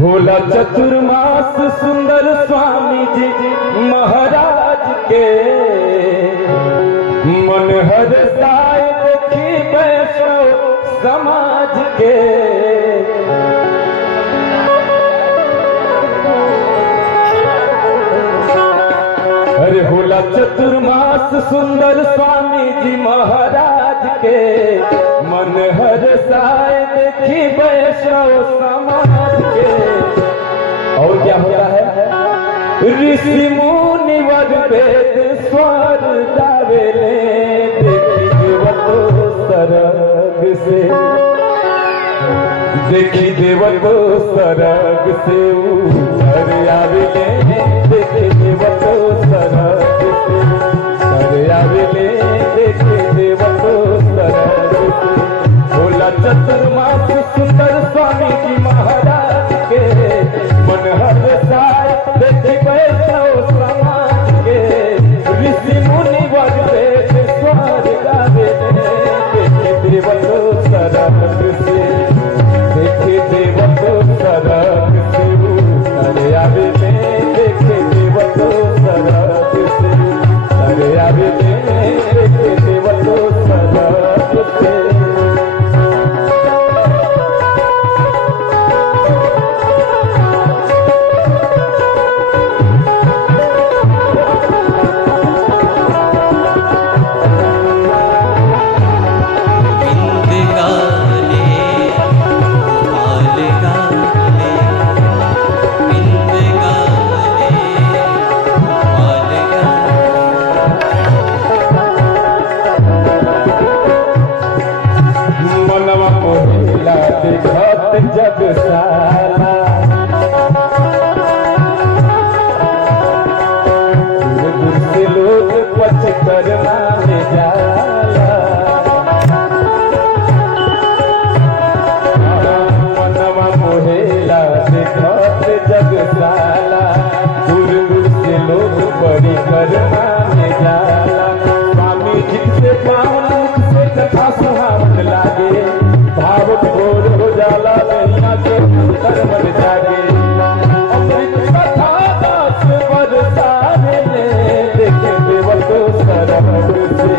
भोला चतुर्मास सुंदर स्वामी जी महाराज के मन हर साय देखी वैष्णव समाज के। अरे भोला चतुर्मास सुंदर स्वामी जी महाराज के मन हर साय देखी वैष्णव समाज के। और क्या होता है? ऋषि मुनि वर वेद स्वर गावेले देखी देवतो सरग से, देखी देवतो सरग से उतर आवेले देखी देवतो सरग से उतर आवेले देखी देवतो सरग से। भोला चतुर्मास सुंदर स्वामी जी महाराज के मन हर साय देखी वैष्णव समाज के। ऋषि मुनि वर वेद स्वर गावेले देखी देवतो सरग से, देखी देवतो सरग से उतर आवेले देखी देवतो सरग से उतर आवेले देखी देवतो सरग से। जग साला दूर दूर से लोग पछ करना में जाला। मनवा मोहेला देखत जग साला दूर दूर से लोग बड़ी करना में जाला। स्वामी जी से पावन से कथा सुहावन लागे भाव भोर हो जाला नैया के अंतर मन जागे। अमृत कथा दास बरसाने देखे देवतो सरग से,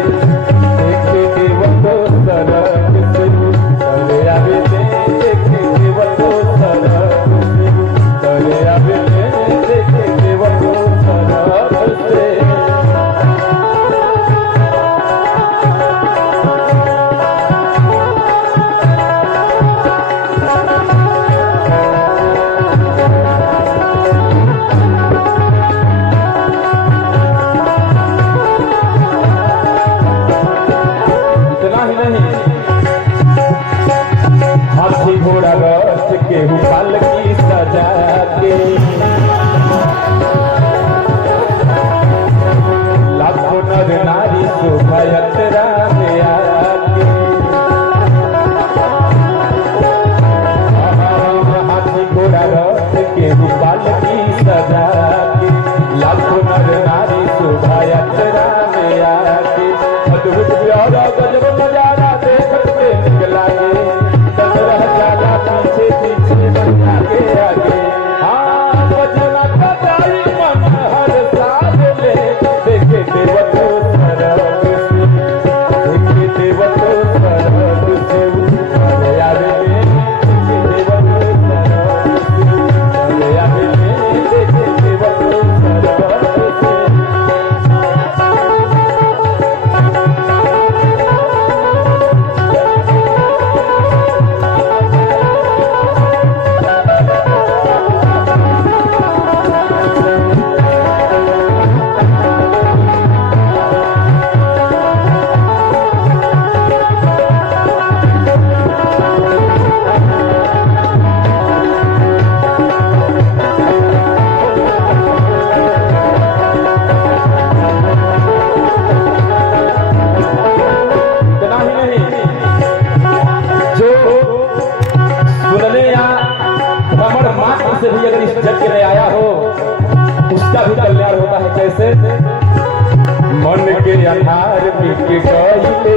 देखे देवतो सरग से चले आवेले देखे देवतो सरग से चले आवेले देखे देवतो सरग से। हाथी घोड़ा रथ केहू पालकी सजा के लाखों नर नारी शोभा यात्रा में आके। हाथी घोड़ा रथ केहू पालकी सजा के लाखों नर नारी शोभा यात्रा में आके। अद्भुत प्यारा गजब नजारा देखत के निकला गे पीछे पीछे आगे आगे। हाँ बजना कटाई मन हर साल ले देखे देवतो सरग से, देखे देवतो सरग से उतर आवेले देखे देवतो सरग से उतर आवेले देखे देवतो सरग से। से भी अगर इस जग के लिए आया हो उसका भी कल्याण होता है। कैसे? मन के आधार पे गईले